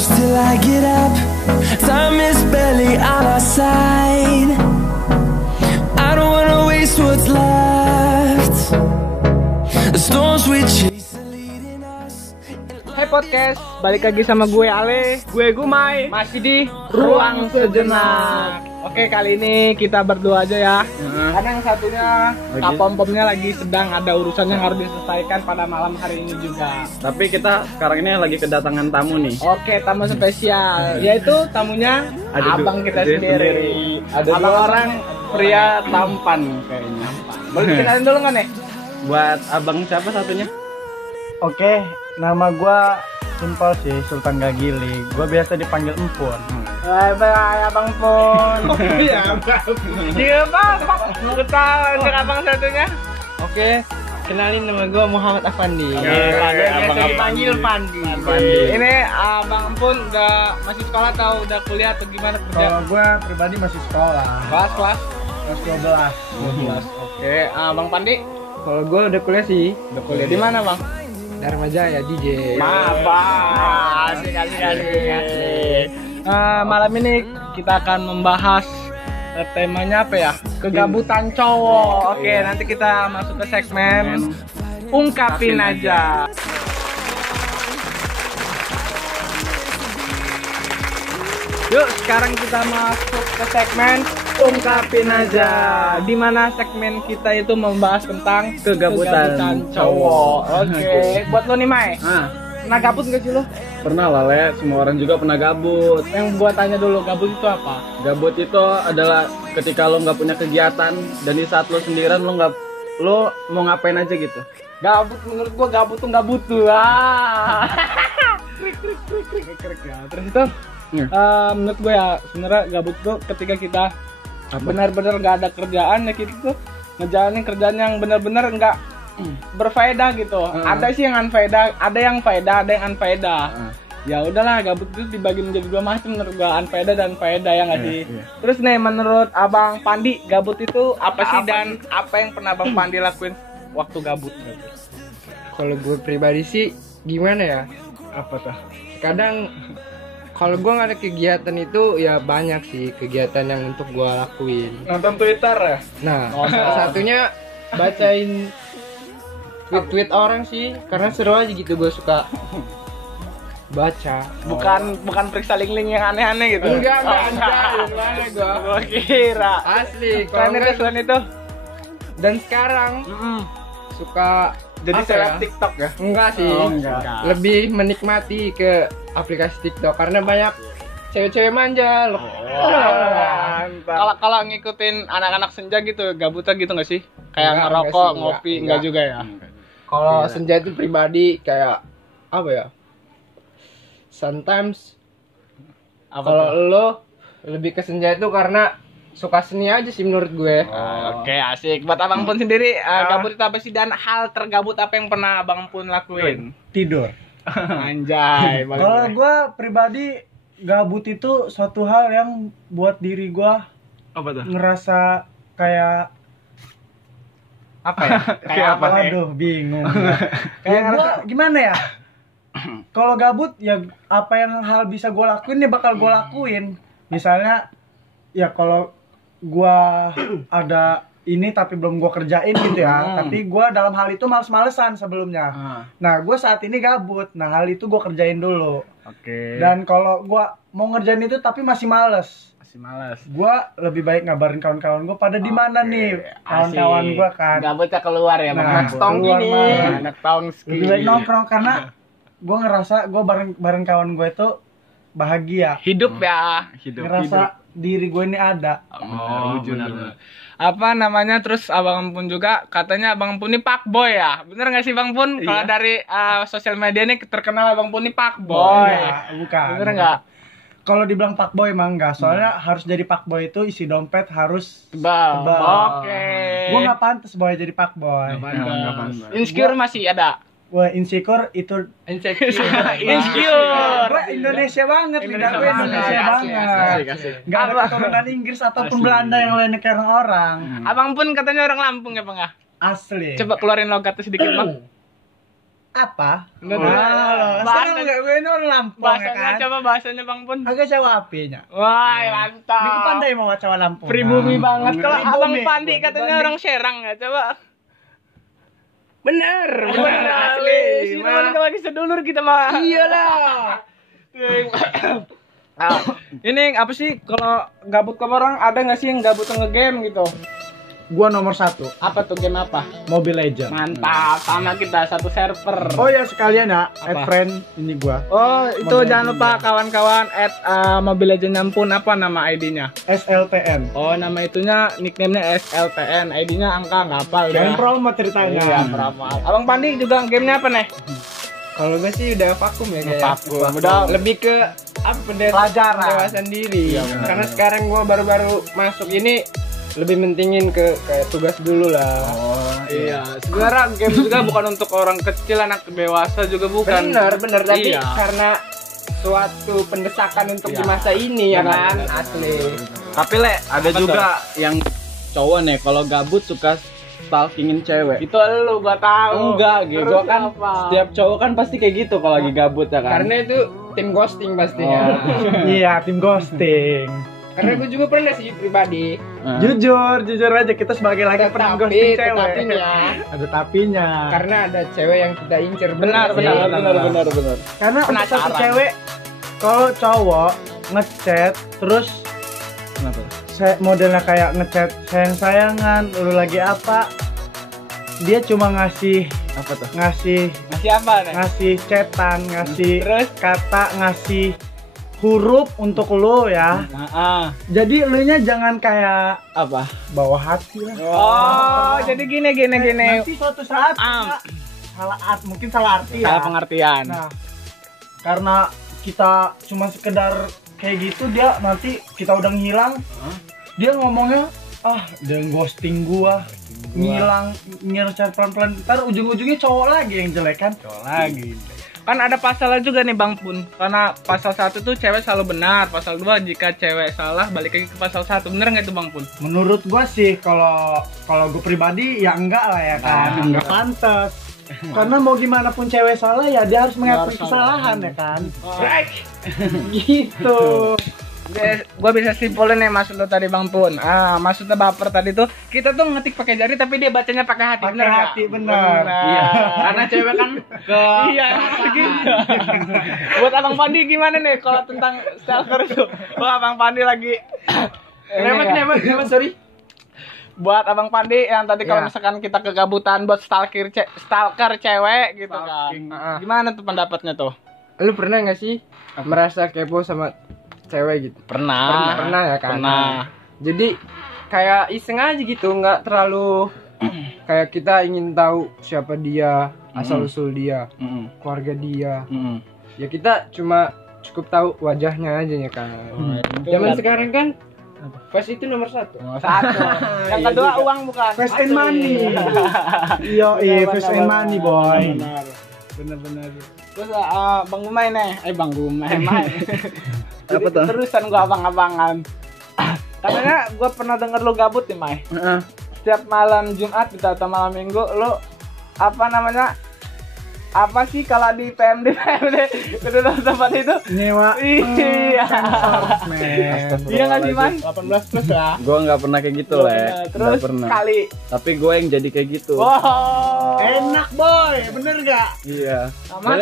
close till I get up. Time is barely on our side. I don't wanna waste what's left. The storms we chase are leading us. Hai podcast, balik lagi sama gue Ale, gue Gumai, masih di Ruang Sejenak. Oke, kali ini kita berdua aja ya. Karena yang satunya Kapom-pomnya lagi sedang ada urusan yang harus diselesaikan pada malam hari ini juga. Tapi kita sekarang ini lagi kedatangan tamu nih. Oke, tamu spesial, yaitu tamunya abang kita sendiri. Ada abang dua orang pria tampan kayaknya. Boleh dikenalin dulu nggak nih? Buat abang siapa satunya? Oke, nama gua simpel sih, Sultan Gagili. Gua biasa dipanggil Empun. Bye abang Pun. Iya abang. Iya bang, mau ketahuan untuk abang satunya. Oke, kenalin nama gue Muhammad Afandi. Biasa dipanggil Pandi. Ini abang Pun udah masih sekolah atau udah kuliah atau gimana kerja? Kalau gua pribadi masih sekolah. Kelas Kelas 12. Oke, abang Pandi Kalau gua udah kuliah sih. udah kuliah di mana bang? Dharma Jaya DJ. Asik. Malam ini kita akan membahas temanya apa ya? Kegabutan cowok. Oke, nanti kita masuk ke segmen ungkapin aja. Yuk, sekarang kita masuk ke segmen ungkapin aja. Di mana segmen kita itu membahas tentang kegabutan cowok. Oke, buat lo nih Mai. Pernah gabut gak sih lo? Pernah lah Le, semua orang juga pernah gabut. Yang gua tanya dulu, gabut itu apa? Gabut itu adalah ketika lo nggak punya kegiatan dan di saat lo sendirian lo mau ngapain aja gitu. Gabut menurut gua gabut tuh nggak butuh. Krik ya. Terus itu menurut gua ya sebenarnya gabut tuh ketika kita benar-benar nggak ada kerjaan ya kita tuh ngejalanin kerjaan yang benar-benar nggak berfaedah gitu. Ada sih yang unfaedah, ada yang faedah, ada yang unfaedah. Ya udahlah, gabut itu dibagi menjadi dua macam menurut gua, unfaedah dan faedah ya nggak sih? Terus nih menurut Abang Pandi, gabut itu apa sih dan apa yang pernah Abang Pandi lakuin waktu gabut? Kalau gue pribadi sih gimana ya? Apa tuh? Kadang kalau gue nggak ada kegiatan itu ya banyak sih kegiatan yang untuk gue lakuin. Nonton Twitter ya? Nah, salah satunya bacain tweet-tweet orang sih, karena seru aja gitu, gue suka baca. Bukan periksa link-link yang aneh-aneh gitu? Enggak, gimana gue? Gua kira. Asli, Selain itu? Dan sekarang suka Jadi apa seleb ya? TikTok ya? Enggak sih, lebih menikmati ke aplikasi TikTok karena banyak cewek-cewek manja loh. Kalau ngikutin anak-anak senja gitu, gabutan gitu nggak sih? Kayak Enggak ngerokok, sih, ngopi, enggak. enggak juga ya? Kalau senja itu pribadi kayak apa ya? Sometimes kalau lo lebih ke senja itu karena suka seni aja sih menurut gue. Oke, asik. Buat Abang Pun sendiri, gabut itu apa sih dan hal tergabut apa yang pernah Abang Pun lakuin? Tidur. Anjay. Kalau gua pribadi gabut itu suatu hal yang buat diri gua Apa tuh? ngerasa kayak Apa ya? Kayak apa? Aduh, bingung. Kayak gua gimana ya? Kalau gabut ya apa yang hal bisa gua lakuin ya bakal gua lakuin. Misalnya ya kalau gua ada ini tapi belum gua kerjain gitu ya. Tapi gua dalam hal itu males-malesan sebelumnya. Nah, gua saat ini gabut. Nah, hal itu gua kerjain dulu. Oke. Dan kalau gua mau ngerjain itu tapi masih males, Masih malas. gua lebih baik ngabarin kawan-kawan gua pada di mana nih kawan-kawan Asik. gua kan. Gabutnya keluar ya, Bang. Nah, Anak stong keluar gini. mah. Anak tahun Lebih baik nongkrong karena gua ngerasa gua bareng kawan gua itu bahagia. Hidup ya. Ngerasa diri gue ini ada. Benar. Apa namanya, terus Abang Pun juga katanya Abang Pun ini fuckboy ya? Bener nggak sih Bang Pun? Kalau dari sosial media ini terkenal Abang Pun ini fuckboy. Bukan. Bener nggak? Kalau dibilang fuckboy emang enggak, soalnya harus jadi fuckboy itu isi dompet harus Tebal. tebal. Oke. Gua nggak pantas boy jadi fuckboy. Insecure masih ada. Wah, insecure itu Insecure. gue Indonesia banget, lidah gue Indonesia banget. Gak ada keturunan Inggris ataupun Belanda yang lainnya kayak orang. Abang Pun katanya orang Lampung ya Bang ya? Asli. Coba keluarin logatnya sedikit Bang. apa? Bahasa- Sekarang enggak gue non Lampung ya Bahasanya kan. coba bahasanya Bang Pun. Agak cawa apinya. Wah, mantap. Ini pandai mau cawa Lampung. Pribumi Nah. banget. Kalau Pribumi. Abang Pandi katanya orang Serang ya, coba. Bener. Asli. Cuman lagi sedulur kita mah. Iyalah. Nah, ini apa sih kalau gabut ke orang ada nggak sih yang gabut nge-game gitu? Gua nomor 1, Apa tuh game apa? Mobile Legends. Mantap, sama kita satu server. Oh ya sekalian ya, Apa? add friend ini gua. Oh, itu Mobile jangan lupa Legends. kawan-kawan add Mobile Legends Nyampun, apa nama ID-nya? SLTN. Oh, nama itunya nickname-nya SLTN, ID-nya angka nggak hafal Yang ya. promo ceritanya. Iya, berapa? Abang Pandi juga gamenya apa nih? Kalau gue sih udah vakum ya kayak. Vakum. Udah Lebih ke apa Pelajaran. pendewasaan diri. Iya, benar. Karena sekarang gue baru-baru masuk ini lebih mentingin ke kayak tugas dulu lah. Iya, sebenarnya game juga bukan untuk orang kecil, anak dewasa juga bukan. Bener tapi Iya. karena suatu pendesakan untuk Iya. di masa ini ya Benar, kan, benar, asli. Tapi Le, ada Apa juga yang cowok nih kalau gabut suka stalkingin cewek. Itu lu gua tahu. Enggak, gitu. Terus Gua kan apa? setiap cowok kan pasti kayak gitu kalau lagi gabut ya kan. Karena itu tim ghosting pastinya. Iya, tim ghosting. Karena gue juga pernah sih pribadi. Nah. Jujur aja kita sebagai laki pernah ghosting cewek. tetapinya, Ada tapinya. karena ada cewek yang kita incer. Benar, sih. benar. Karena untuk satu Penasaran. cewek kalau cowok ngechat terus Kenapa? modelnya kayak ngechat sayang-sayangan, lu lagi apa? Dia cuma ngasih Apa tuh? Masih apa nih? ngasih chatan, ngasih Terus? kata, ngasih huruf untuk lu ya. Nah, Jadi lu nya jangan kayak Apa? bawa hati lah. Oh, jadi gini. Nanti suatu saat Ah. mungkin salah arti Salah ya. pengertian. Nah, karena kita cuma sekedar kayak gitu, dia nanti kita udah ngilang, dia ngomongnya dia ghosting gua, ngilang, nge-share pelan-pelan, ntar ujung-ujungnya cowok lagi yang jelek kan? Cowok lagi. Kan ada pasalnya juga nih Bang Pun. Karena pasal 1 tuh cewek selalu benar, pasal 2 jika cewek salah balik lagi ke pasal 1. Bener nggak itu Bang Pun? Menurut gua sih kalau gue pribadi ya enggak lah ya kan, enggak pantas. Karena mau gimana pun cewek salah ya dia harus mengakui Harus kesalahan ya kan. Gitu. Gua bisa simpulin nih maksud lo tadi Bang Pun. Maksudnya baper tadi tuh kita tuh ngetik pakai jari tapi dia bacanya pakai hati. Pakai Bener nggak? hati, bener. Iya. Karena cewek kan ke Iya, gitu. Buat Abang Pandi gimana nih kalau tentang stalker itu? Wah, Abang Pandi lagi Kenapa, sorry. buat Abang Pandi yang tadi kalau Iya. misalkan kita kegabutan buat stalker cewek gitu kan. Gimana tuh pendapatnya tuh? Lu pernah nggak sih merasa kepo sama cewek gitu? Pernah ya kan? Pernah. Jadi kayak iseng aja gitu, nggak terlalu kayak kita ingin tahu siapa dia, asal usul dia, keluarga dia. Ya kita cuma cukup tahu wajahnya aja ya kan. Zaman sekarang kan face itu nomor 1. Satu. Yang kedua uang bukan. Face and money. Iya, face and money boy. Bener. Terus Bang Gumai nih, Bang Gumai. Apa tuh? Terusan gua abang-abangan. Katanya gua pernah denger lu gabut nih, Mai. Setiap malam Jumat atau malam Minggu lu apa sih kalau di PMD kedua tempat itu? Nyewa. Iya. Iya nggak sih, Mai? 18 plus ya. Gua nggak pernah kayak gitu Le. Terus Nggak pernah. kali. Tapi gue yang jadi kayak gitu. Wow. Enak boy, bener gak? Iya. Amat.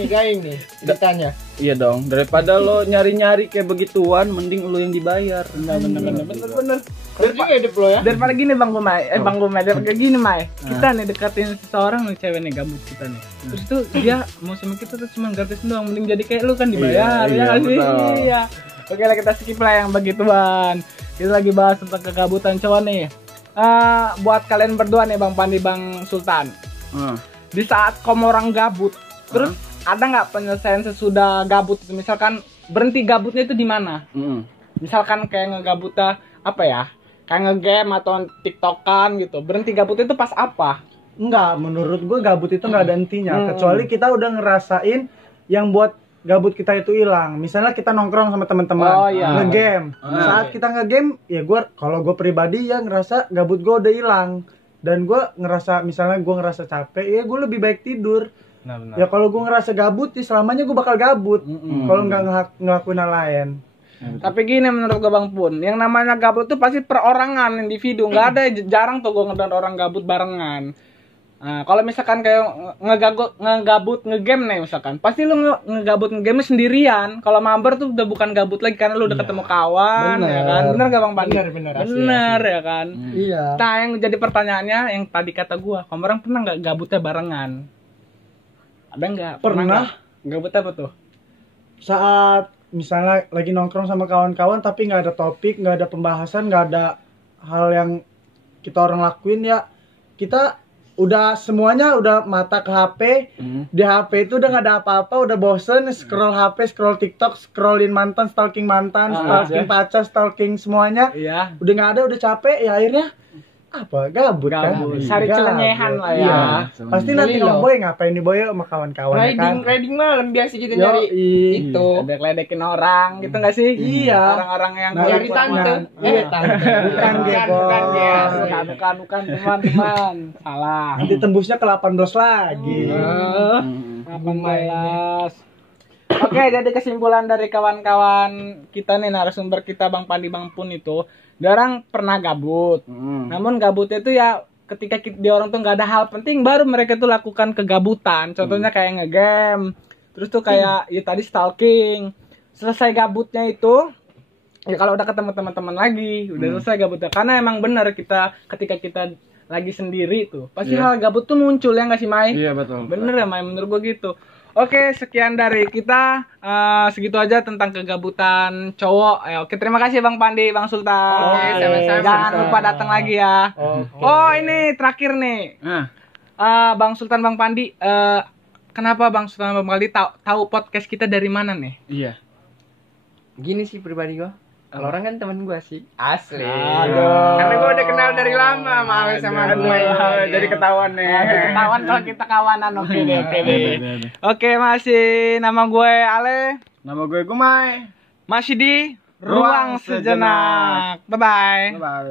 Gaing nih ditanya. Iya dong. Daripada lo nyari-nyari kayak begituan, mending lo yang dibayar. Bener. Bener juga hidup lo ya. Daripada gini Bang Gumai, daripada gini Mai. Kita nih deketin seseorang nih cewek nih gabut kita nih. Terus tuh dia mau sama kita tuh cuma gratis doang, mending jadi kayak lu kan dibayar Iya, ya nggak sih? betul. Iya. Oke lah kita skip lah yang begituan. Kita lagi bahas tentang kegabutan cowok nih. Buat kalian berdua nih Bang Pandi, Bang Sultan. Di saat kamu orang gabut, terus ada nggak penyelesaian sesudah gabut? Misalkan berhenti gabutnya itu di mana? Misalkan kayak ngegabutnya apa ya? Kayak ngegame atau tiktokan gitu. Berhenti gabutnya itu pas apa? Enggak, menurut gue gabut itu nggak ada intinya. Kecuali kita udah ngerasain yang buat gabut kita itu hilang. Misalnya kita nongkrong sama teman-teman, Oh, iya. ngegame. Saat kita ngegame, ya kalau gue pribadi ya ngerasa gabut gue udah hilang. dan gue ngerasa misalnya gue ngerasa capek, ya gue lebih baik tidur. Benar. Ya kalau gue ngerasa gabut, ya selamanya gue bakal gabut. Kalau nggak ngelakuin hal lain. Tapi gini menurut gue Bang Pun, yang namanya gabut tuh pasti perorangan, individu. Nggak ada, jarang tuh gue ngeliat orang gabut barengan. Nah, kalau misalkan kayak ngegabut ngegame nih misalkan, pasti lu ngegabut ngegame sendirian. Kalau mabar tuh udah bukan gabut lagi karena lu udah ketemu kawan, ya kan? Bener gak Bang Pandi? Bener, Bener ya kan? Iya. Nah, yang jadi pertanyaannya yang tadi kata gua, kamu orang pernah nggak gabutnya barengan? Ada nggak? Pernah. Nggak? Gabut apa tuh? Saat misalnya lagi nongkrong sama kawan-kawan tapi nggak ada topik, nggak ada pembahasan, nggak ada hal yang kita orang lakuin, ya kita udah semuanya udah mata ke HP. Di HP itu udah nggak ada apa-apa, udah bosen scroll HP, scroll TikTok, scrollin mantan, stalking pacar, stalking semuanya. Iya. Udah nggak ada, udah capek, ya akhirnya apa, gabut kan, Cari celenyehan lah ya. Iya. Pasti nanti Loh. boy ngapain nih boy sama kawan-kawan, ya kan. Riding malam biasa kita Yoi. nyari itu. Ledek-ledekin orang gitu nggak sih? Iya. Orang-orang yang Nah, Nyari tante. Iya. Tante. Bukan, bukan, Ges. bukan teman-teman. Salah. Nanti tembusnya ke 18 lagi. 18. Oke, jadi kesimpulan dari kawan-kawan kita nih, narasumber kita Bang Pandi Bang Pun itu, dia orang pernah gabut. Namun gabutnya itu ya ketika dia orang tuh nggak ada hal penting, baru mereka tuh lakukan kegabutan. Contohnya kayak ngegame. Terus tuh kayak ya tadi stalking. Selesai gabutnya itu, ya kalau udah ketemu teman-teman lagi, udah selesai gabutnya. Karena emang benar kita ketika kita lagi sendiri tuh, pasti hal gabut tuh muncul, ya nggak sih Mai? Iya betul. Bener ya Mai, menurut gua gitu. Oke, sekian dari kita, segitu aja tentang kegabutan cowok. Oke, terima kasih Bang Pandi, Bang Sultan. Oke, sama-sama. Jangan lupa datang lagi ya. Oh, ini terakhir nih. Bang Sultan, Bang Pandi, kenapa Bang Sultan Bang Pandi tahu podcast kita dari mana nih? Iya. Gini sih pribadi gua. Kalau orang kan teman gua sih. Asli. Aduh. Karena gua udah kenal dari lama sama gua. Jadi ketahuan nih. Ketahuan kalau kita kawanan. Oke deh. Oke, masih nama gue Ale. Nama gue Gumai. Masih di Ruang Sejenak. Bye-bye. Bye.